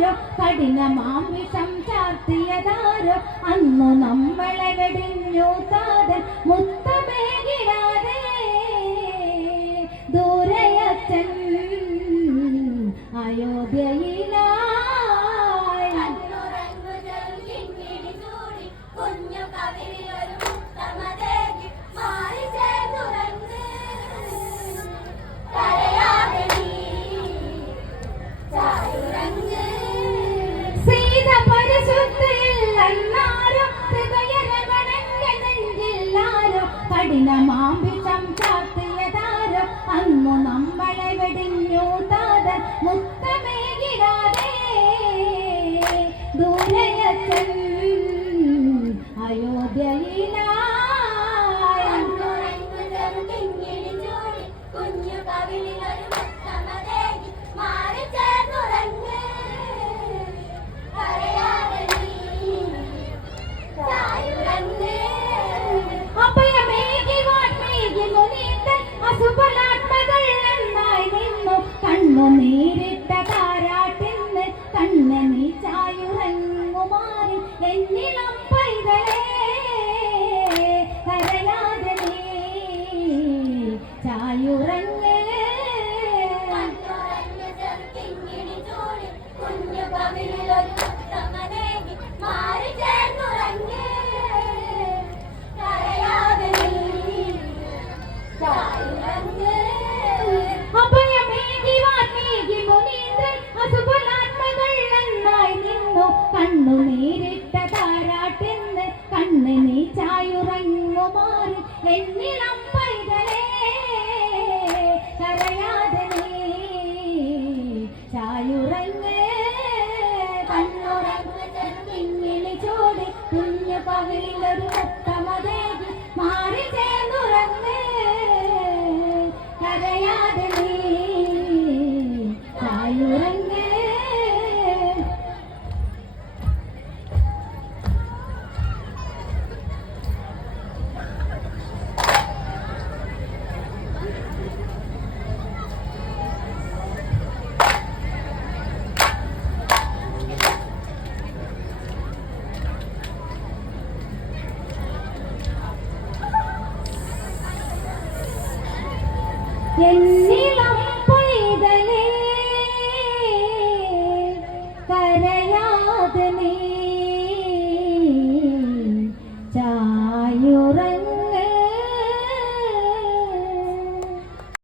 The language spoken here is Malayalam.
ആരോ കഠിനമാം വിഷം ചാർത്തിയതാരോ അന്നു നമ്മളെ വെടിഞ്ഞു താതൻ മുത്ത আয়ো കണ്ണുറഞ്ഞ് കുഞ്ഞു കവിളിലൊരു സമനേകി മാറി ചേർന്നുറങ്ങ് കരയാതെ കായിറങ്ങ് കണ്ണു നീരിട്ട താരാട്ടെന്ന് കണ്ണിനെ ചായുറങ്ങുമാറി. എന്നിലാ കണ്ണുറങ്ങേ ചോടി കുഞ്ഞു പകലി എന്നിളം പൊയ്തലേ കരയാതെ നീ ചായുറങ്ങ